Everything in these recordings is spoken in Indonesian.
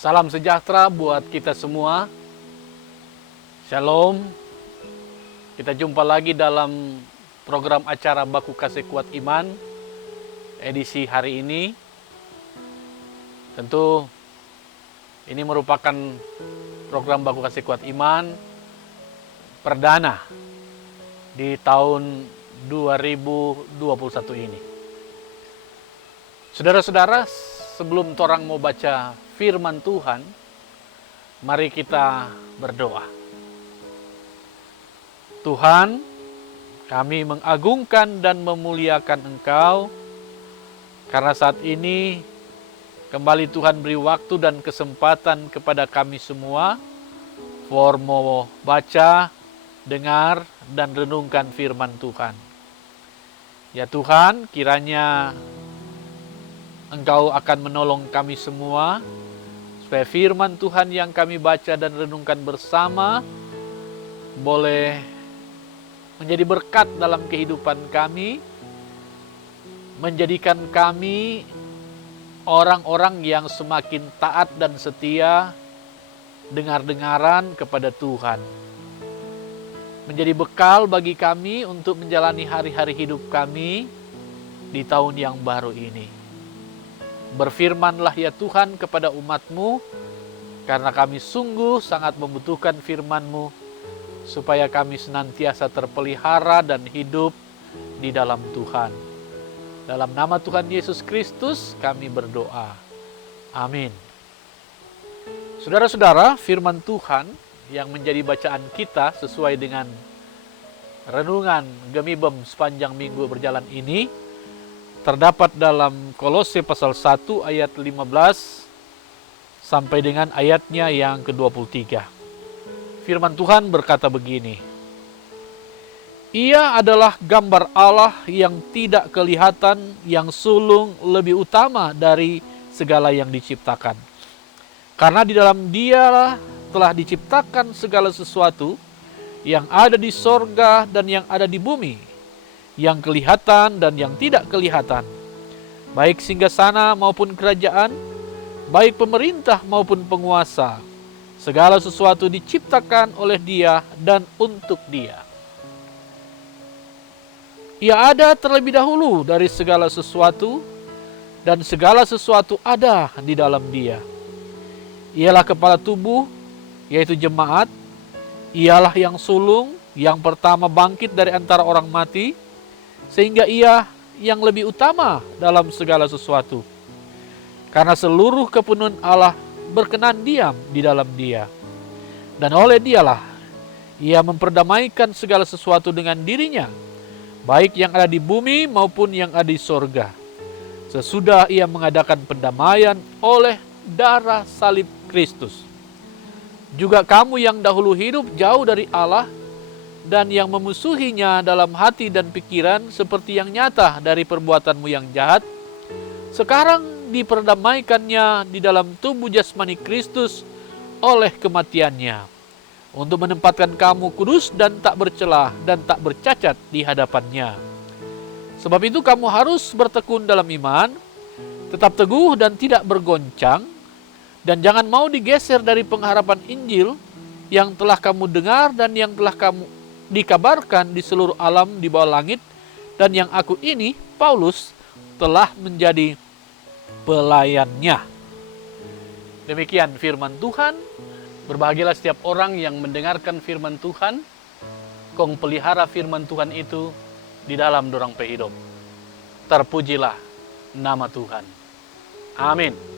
Salam sejahtera buat kita semua. Shalom. Kita jumpa lagi dalam program acara Baku Kasih Kuat Iman edisi hari ini. Tentu ini merupakan program Baku Kasih Kuat Iman perdana di tahun 2021 ini. Saudara-saudara, sebelum torang mau baca firman Tuhan, mari kita berdoa. Tuhan, kami mengagungkan dan memuliakan Engkau, karena saat ini kembali Tuhan beri waktu dan kesempatan kepada kami semua, for mau baca, dengar, dan renungkan firman Tuhan. Ya Tuhan, kiranya Engkau akan menolong kami semua, supaya firman Tuhan yang kami baca dan renungkan bersama boleh menjadi berkat dalam kehidupan kami, menjadikan kami orang-orang yang semakin taat dan setia dengar-dengaran kepada Tuhan. Menjadi bekal bagi kami untuk menjalani hari-hari hidup kami di tahun yang baru ini. Berfirmanlah ya Tuhan kepada umat-Mu, karena kami sungguh sangat membutuhkan firman-Mu, supaya kami senantiasa terpelihara dan hidup di dalam Tuhan. Dalam nama Tuhan Yesus Kristus kami berdoa. Amin. Saudara-saudara, firman Tuhan yang menjadi bacaan kita sesuai dengan renungan Gemibem sepanjang minggu berjalan ini terdapat dalam Kolose pasal 1 ayat 15 sampai dengan ayatnya yang ke-23. Firman Tuhan berkata begini: Ia adalah gambar Allah yang tidak kelihatan, yang sulung lebih utama dari segala yang diciptakan. Karena di dalam Dialah telah diciptakan segala sesuatu yang ada di sorga dan yang ada di bumi, yang kelihatan dan yang tidak kelihatan, baik singgasana maupun kerajaan, baik pemerintah maupun penguasa. Segala sesuatu diciptakan oleh Dia dan untuk Dia. Ia ada terlebih dahulu dari segala sesuatu, dan segala sesuatu ada di dalam Dia. Ialah kepala tubuh, yaitu jemaat. Ialah yang sulung, yang pertama bangkit dari antara orang mati, sehingga Ia yang lebih utama dalam segala sesuatu. Karena seluruh kepenuhan Allah berkenan diam di dalam Dia. Dan oleh Dialah Ia memperdamaikan segala sesuatu dengan dirinya, baik yang ada di bumi maupun yang ada di sorga. Sesudah Ia mengadakan pendamaian oleh darah salib Kristus. Juga kamu yang dahulu hidup jauh dari Allah dan yang memusuhinya dalam hati dan pikiran seperti yang nyata dari perbuatanmu yang jahat, sekarang diperdamaikannya di dalam tubuh jasmani Kristus oleh kematiannya, untuk menempatkan kamu kudus dan tak bercelah dan tak bercacat di hadapannya. Sebab itu kamu harus bertekun dalam iman, tetap teguh dan tidak bergoncang, dan jangan mau digeser dari pengharapan Injil yang telah kamu dengar dan yang telah kamu dikabarkan di seluruh alam di bawah langit, dan yang aku ini, Paulus, telah menjadi pelayannya. Demikian firman Tuhan. Berbahagialah setiap orang yang mendengarkan firman Tuhan, kong pelihara firman Tuhan itu di dalam dorang hidup. Terpujilah nama Tuhan. Amin.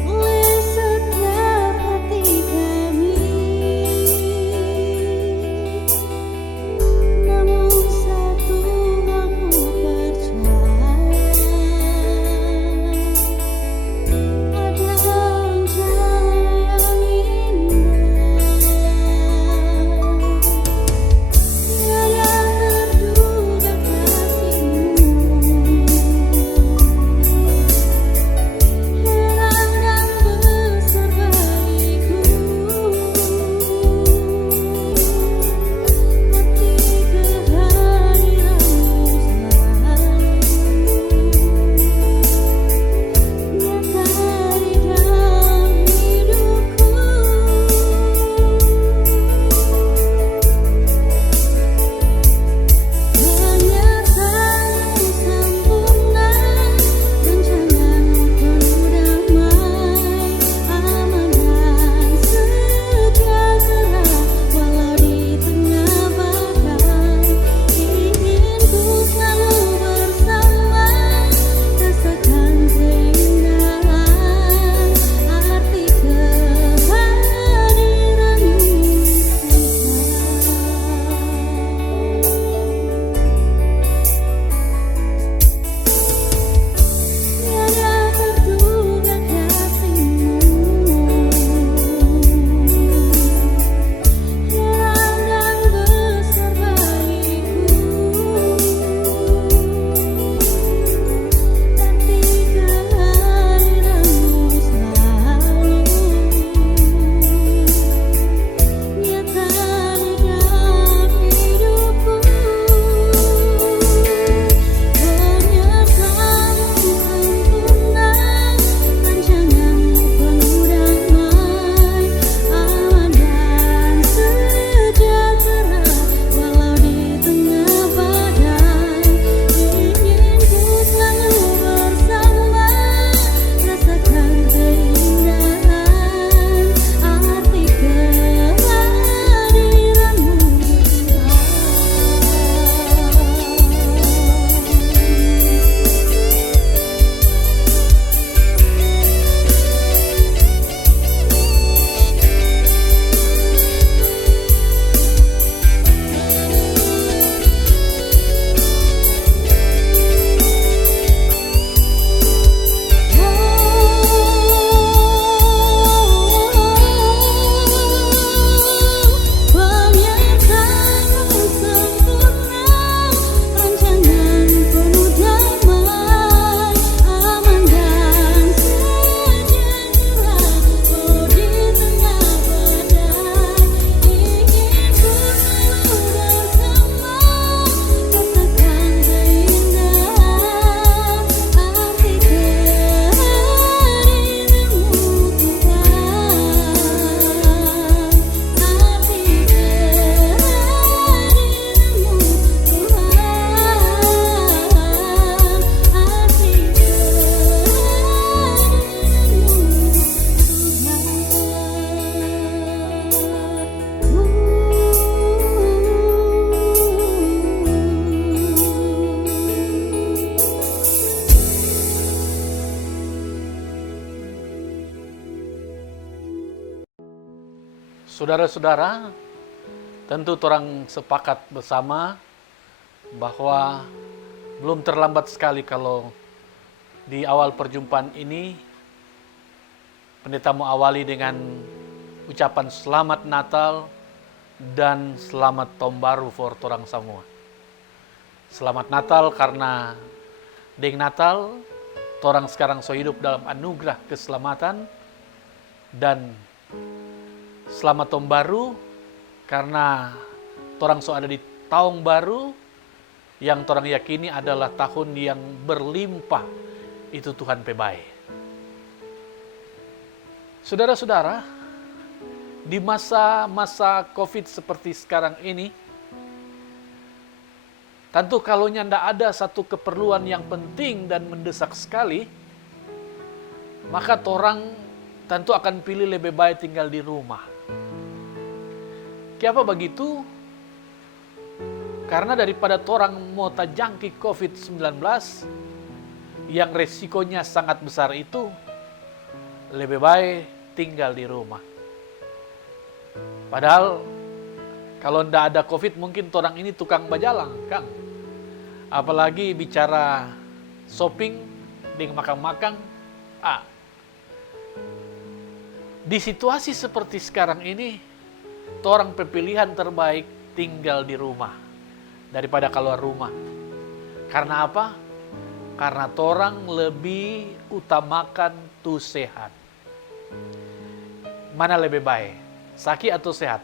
Oleh setiap hati kami Saudara-saudara, tentu orang sepakat bersama bahwa belum terlambat sekali kalau di awal perjumpaan ini pendeta mau awali dengan ucapan selamat Natal dan selamat tahun baru for orang semua. Selamat Natal karena dengan Natal orang sekarang so hidup dalam anugerah keselamatan, dan selamat tahun baru karena orang so ada di tahun baru yang orang yakini adalah tahun yang berlimpah, itu Tuhan pebaik. Saudara-saudara, di masa-masa COVID seperti sekarang ini, tentu kalau tidak ada satu keperluan yang penting dan mendesak sekali, maka orang tentu akan pilih lebih baik tinggal di rumah. Kenapa begitu? Karena daripada orang mau terjangkit COVID-19 yang resikonya sangat besar itu, lebih baik tinggal di rumah. Padahal kalau tidak ada COVID mungkin orang ini tukang bajalang, Kang. Apalagi bicara shopping, dengan makan-makan. Di situasi seperti sekarang ini, orang pilihan terbaik tinggal di rumah daripada keluar rumah. Karena apa? Karena orang lebih utamakan tu sehat. Mana lebih baik? Sakit atau sehat?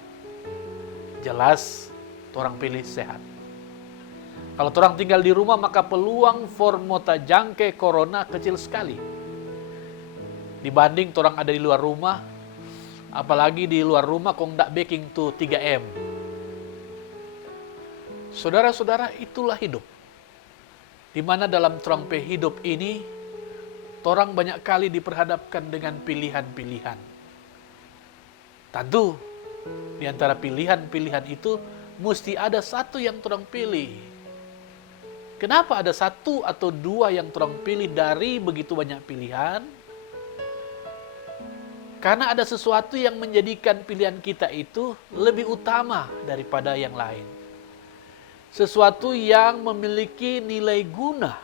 Jelas, orang pilih sehat. Kalau orang tinggal di rumah, maka peluang formota jangke corona kecil sekali. Dibanding orang ada di luar rumah, apalagi di luar rumah kok ndak baking tuh 3M. Saudara-saudara, itulah hidup. Di mana dalam trompe hidup ini, orang banyak kali diperhadapkan dengan pilihan-pilihan. Tentu, di antara pilihan-pilihan itu, mesti ada satu yang orang pilih. Kenapa ada satu atau dua yang orang pilih dari begitu banyak pilihan? Karena ada sesuatu yang menjadikan pilihan kita itu lebih utama daripada yang lain. Sesuatu yang memiliki nilai guna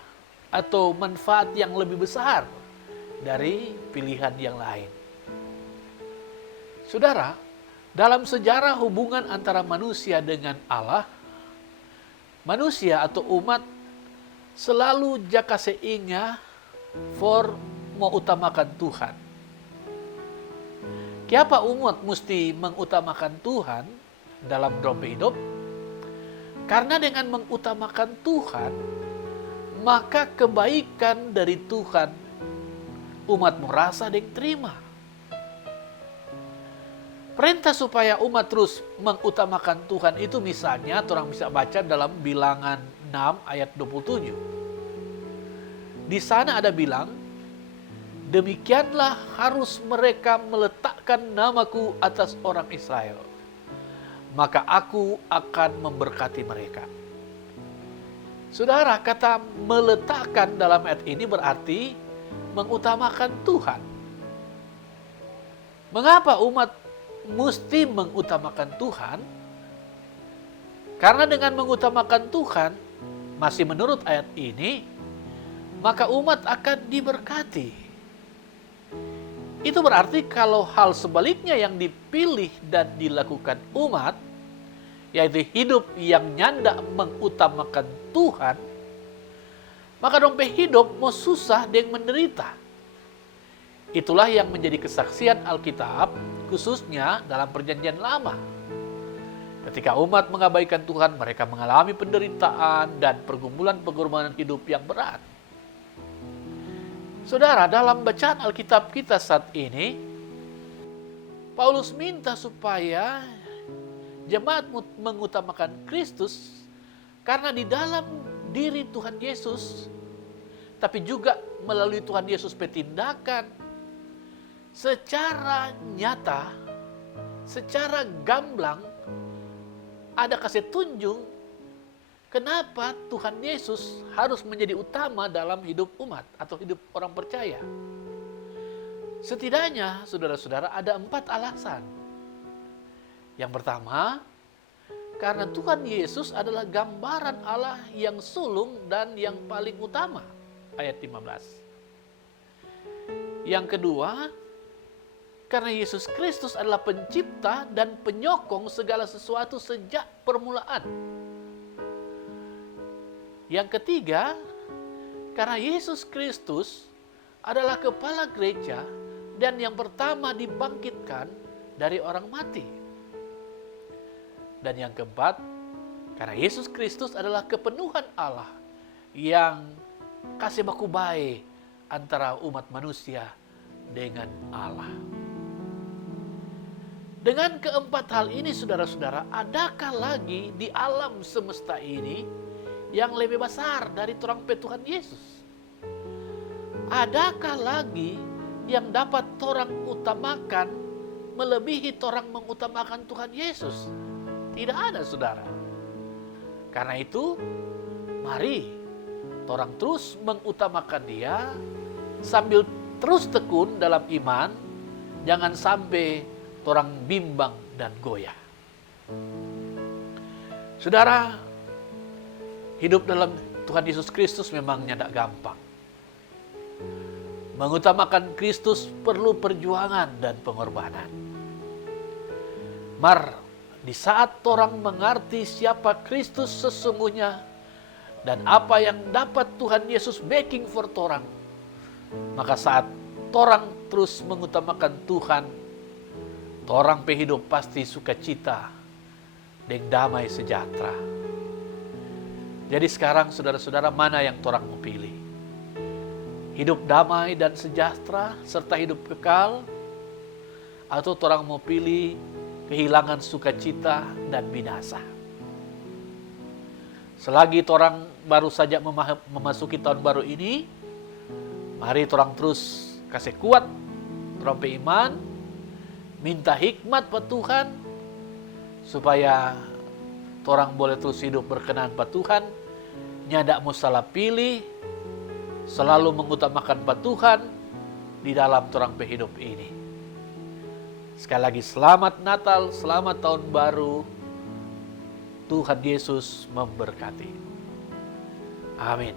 atau manfaat yang lebih besar dari pilihan yang lain. Saudara, dalam sejarah hubungan antara manusia dengan Allah, manusia atau umat selalu jaka seinga for mau utamakan Tuhan. Kenapa umat mesti mengutamakan Tuhan dalam trompe hidup? Karena dengan mengutamakan Tuhan, maka kebaikan dari Tuhan umat merasa dan terima. Perintah supaya umat terus mengutamakan Tuhan itu misalnya orang bisa baca dalam Bilangan 6 ayat 27. Di sana ada bilang, demikianlah harus mereka meletakkan namaku atas orang Israel, maka aku akan memberkati mereka. Saudara, kata meletakkan dalam ayat ini berarti mengutamakan Tuhan. Mengapa umat mesti mengutamakan Tuhan? Karena dengan mengutamakan Tuhan, masih menurut ayat ini, maka umat akan diberkati. Itu berarti kalau hal sebaliknya yang dipilih dan dilakukan umat, yaitu hidup yang nyanda mengutamakan Tuhan, maka dompet hidup mau susah dan menderita. Itulah yang menjadi kesaksian Alkitab, khususnya dalam Perjanjian Lama. Ketika umat mengabaikan Tuhan, mereka mengalami penderitaan dan pergumulan-pergumulan hidup yang berat. Saudara, dalam bacaan Alkitab kita saat ini, Paulus minta supaya jemaat mengutamakan Kristus, karena di dalam diri Tuhan Yesus, tapi juga melalui Tuhan Yesus bertindakan secara nyata, secara gamblang, ada kasih tunjuk kenapa Tuhan Yesus harus menjadi utama dalam hidup umat atau hidup orang percaya. Setidaknya, saudara-saudara, ada 4 alasan. Yang pertama, karena Tuhan Yesus adalah gambaran Allah yang sulung dan yang paling utama. Ayat 15. Yang kedua, karena Yesus Kristus adalah pencipta dan penyokong segala sesuatu sejak permulaan. Yang ketiga, karena Yesus Kristus adalah kepala gereja dan yang pertama dibangkitkan dari orang mati. Dan yang keempat, karena Yesus Kristus adalah kepenuhan Allah yang kasih baku baik antara umat manusia dengan Allah. Dengan keempat hal ini, saudara-saudara, adakah lagi di alam semesta ini yang lebih besar dari torang pe Tuhan Yesus? Adakah lagi yang dapat torang utamakan melebihi torang mengutamakan Tuhan Yesus? Tidak ada, saudara. Karena itu, mari torang terus mengutamakan Dia sambil terus tekun dalam iman, jangan sampai torang bimbang dan goyah. Saudara, hidup dalam Tuhan Yesus Kristus memang tidak gampang. Mengutamakan Kristus perlu perjuangan dan pengorbanan. Di saat torang mengerti siapa Kristus sesungguhnya dan apa yang dapat Tuhan Yesus backing for torang, maka saat torang terus mengutamakan Tuhan, torang pe hidup pasti sukacita dan damai sejahtera. Jadi sekarang saudara-saudara, mana yang torang mau pilih? Hidup damai dan sejahtera serta hidup kekal, atau torang mau pilih kehilangan sukacita dan binasa? Selagi torang baru saja memasuki tahun baru ini, mari torang terus kasih kuat torang pe iman, minta hikmat pada Tuhan, supaya torang boleh terus hidup berkenan pada Tuhan, nyadak mau salah pilih, selalu mengutamakan pada Tuhan di dalam torang pe hidup ini. Sekali lagi selamat Natal, selamat Tahun Baru. Tuhan Yesus memberkati. Amin.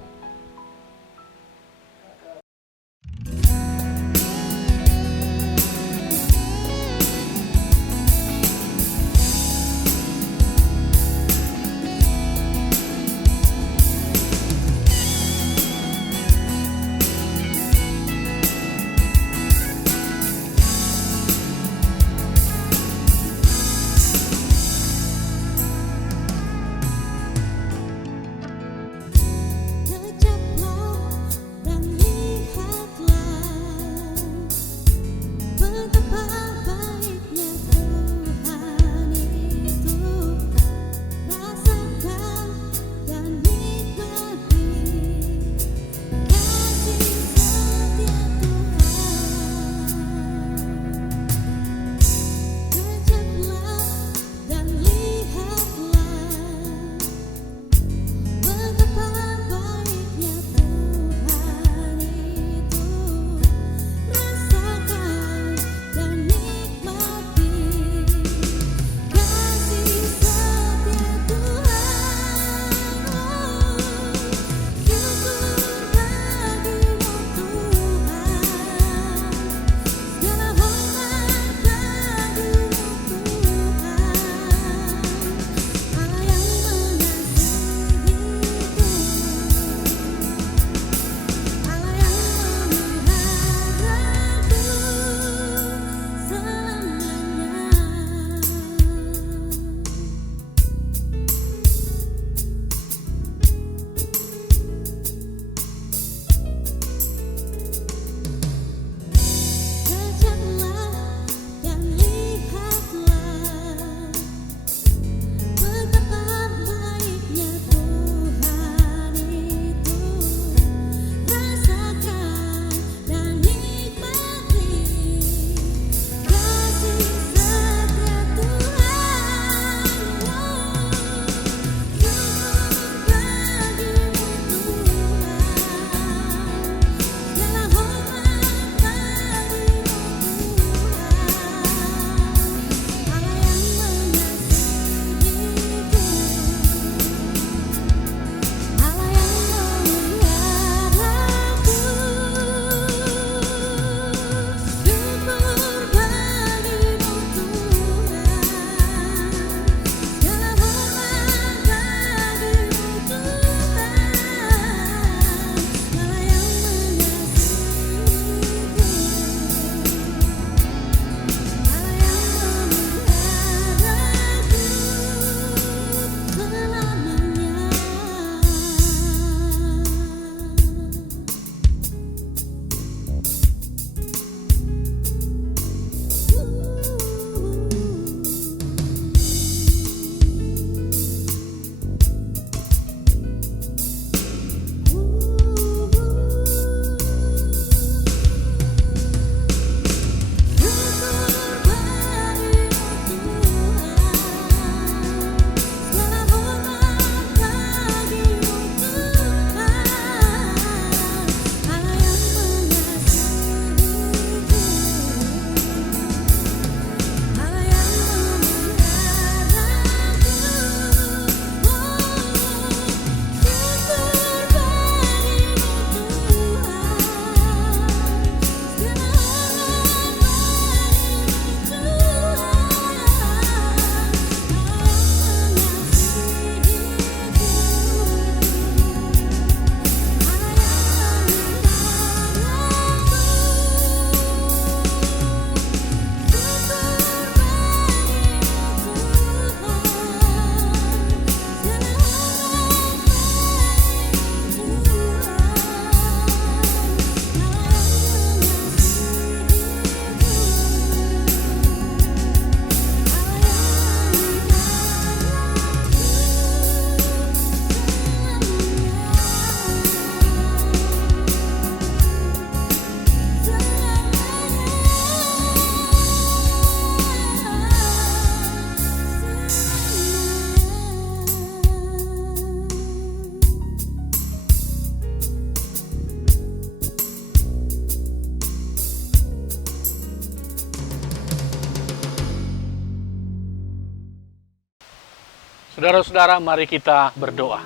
Saudara-saudara, mari kita berdoa.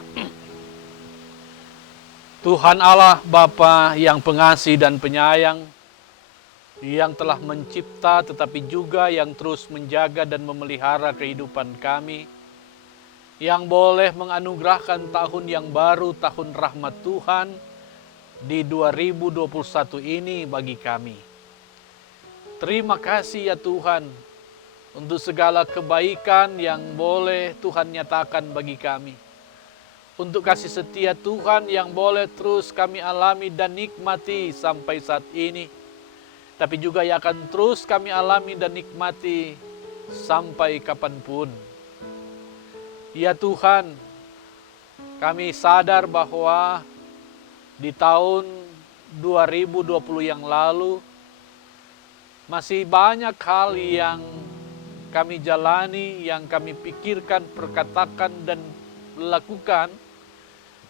Tuhan Allah Bapa yang pengasih dan penyayang, yang telah mencipta tetapi juga yang terus menjaga dan memelihara kehidupan kami, yang boleh menganugerahkan tahun yang baru, tahun rahmat Tuhan di 2021 ini bagi kami. Terima kasih ya Tuhan, untuk segala kebaikan yang boleh Tuhan nyatakan bagi kami. Untuk kasih setia Tuhan yang boleh terus kami alami dan nikmati sampai saat ini. Tapi juga yang akan terus kami alami dan nikmati sampai kapanpun. Ya Tuhan, kami sadar bahwa di tahun 2020 yang lalu masih banyak hal yang kami jalani, yang kami pikirkan, perkatakan, dan lakukan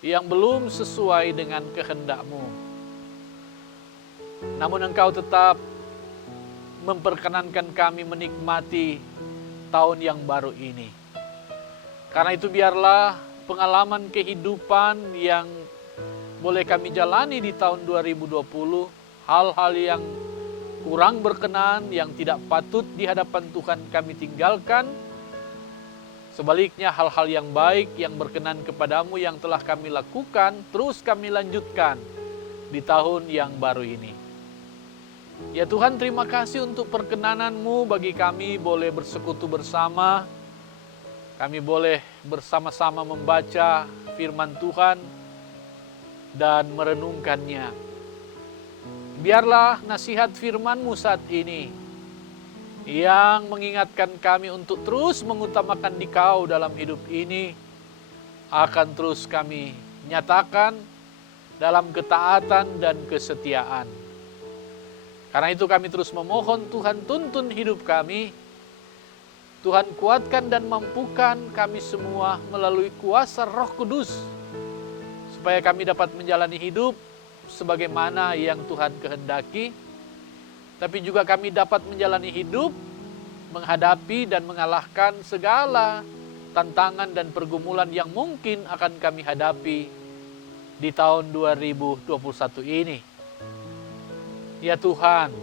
yang belum sesuai dengan kehendak-Mu. Namun Engkau tetap memperkenankan kami menikmati tahun yang baru ini. Karena itu biarlah pengalaman kehidupan yang boleh kami jalani di tahun 2020, hal-hal yang kurang berkenan, yang tidak patut di hadapan Tuhan kami tinggalkan. Sebaliknya hal-hal yang baik, yang berkenan kepadamu yang telah kami lakukan, terus kami lanjutkan di tahun yang baru ini. Ya Tuhan, terima kasih untuk perkenanan-Mu bagi kami boleh bersekutu bersama. Kami boleh bersama-sama membaca firman Tuhan dan merenungkannya. Biarlah nasihat firman-Mu saat ini yang mengingatkan kami untuk terus mengutamakan Dikau dalam hidup ini akan terus kami nyatakan dalam ketaatan dan kesetiaan. Karena itu kami terus memohon Tuhan tuntun hidup kami. Tuhan kuatkan dan mampukan kami semua melalui kuasa Roh Kudus supaya kami dapat menjalani hidup sebagaimana yang Tuhan kehendaki, tapi juga kami dapat menjalani hidup, menghadapi dan mengalahkan segala tantangan dan pergumulan yang mungkin akan kami hadapi di tahun 2021 ini. Ya Tuhan,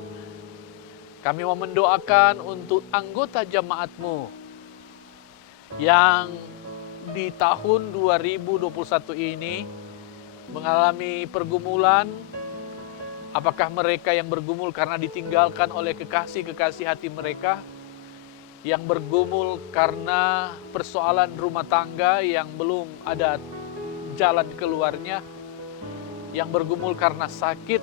kami mau mendoakan untuk anggota jemaat-Mu yang di tahun 2021 ini mengalami pergumulan. Apakah mereka yang bergumul karena ditinggalkan oleh kekasih-kekasih hati mereka, yang bergumul karena persoalan rumah tangga yang belum ada jalan keluarnya, yang bergumul karena sakit,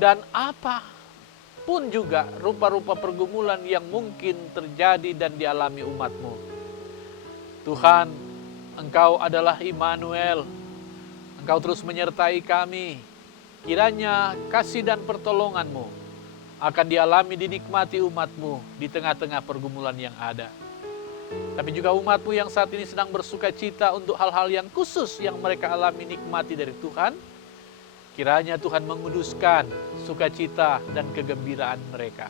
dan apapun juga rupa-rupa pergumulan yang mungkin terjadi dan dialami umat-Mu. Tuhan, Engkau adalah Immanuel. Engkau terus menyertai kami. Kiranya kasih dan pertolongan-Mu akan dialami, dinikmati umat-Mu di tengah-tengah pergumulan yang ada. Tapi juga umat-Mu yang saat ini sedang bersuka cita untuk hal-hal yang khusus yang mereka alami nikmati dari Tuhan. Kiranya Tuhan menguduskan sukacita dan kegembiraan mereka.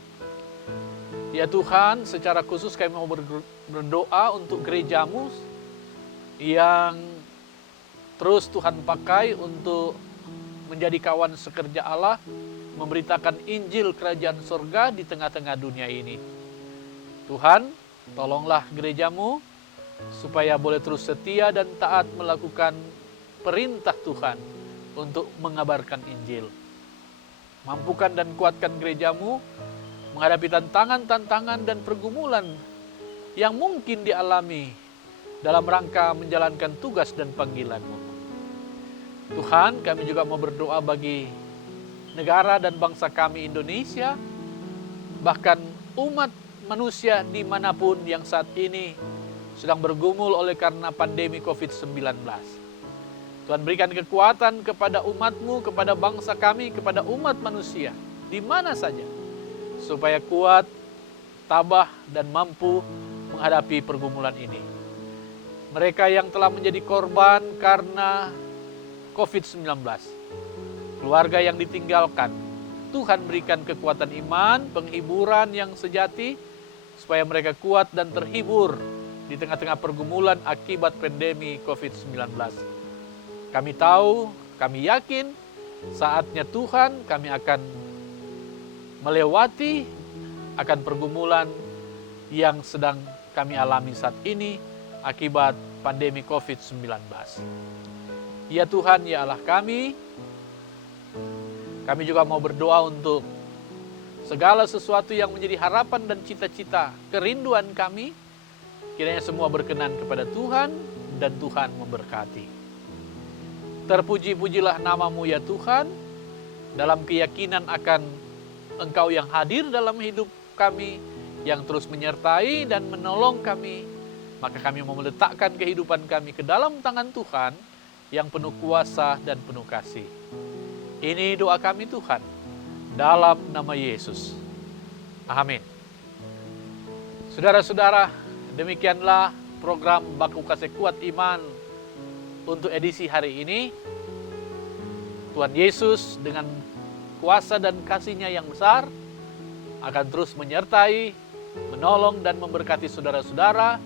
Ya Tuhan, secara khusus kami mau berdoa untuk gereja-Mu yang terus Tuhan pakai untuk menjadi kawan sekerja Allah, memberitakan Injil Kerajaan Surga di tengah-tengah dunia ini. Tuhan, tolonglah gereja-Mu supaya boleh terus setia dan taat melakukan perintah Tuhan untuk mengabarkan Injil. Mampukan dan kuatkan gereja-Mu menghadapi tantangan-tantangan dan pergumulan yang mungkin dialami dalam rangka menjalankan tugas dan panggilan-Mu. Tuhan, kami juga mau berdoa bagi negara dan bangsa kami Indonesia, bahkan umat manusia dimanapun yang saat ini sedang bergumul oleh karena pandemi COVID-19. Tuhan, berikan kekuatan kepada umat-Mu, kepada bangsa kami, kepada umat manusia, di mana saja, supaya kuat, tabah, dan mampu menghadapi pergumulan ini. Mereka yang telah menjadi korban karena COVID-19, keluarga yang ditinggalkan, Tuhan berikan kekuatan iman, penghiburan yang sejati, supaya mereka kuat dan terhibur di tengah-tengah pergumulan akibat pandemi COVID-19. Kami tahu, kami yakin saatnya Tuhan kami akan melewati akan pergumulan yang sedang kami alami saat ini akibat pandemi COVID-19. Ya Tuhan, ya Allah kami juga mau berdoa untuk segala sesuatu yang menjadi harapan dan cita-cita, kerinduan kami, kiranya semua berkenan kepada Tuhan dan Tuhan memberkati. Terpuji-pujilah namamu ya Tuhan, dalam keyakinan akan Engkau yang hadir dalam hidup kami, yang terus menyertai dan menolong kami, maka kami mau meletakkan kehidupan kami ke dalam tangan Tuhan yang penuh kuasa dan penuh kasih. Ini doa kami Tuhan, dalam nama Yesus. Amin. Saudara-saudara, demikianlah program Baku Kasih Kuat Iman untuk edisi hari ini. Tuhan Yesus dengan kuasa dan kasih-Nya yang besar akan terus menyertai, menolong dan memberkati saudara-saudara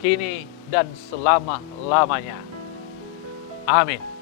kini dan selama-lamanya. Amin.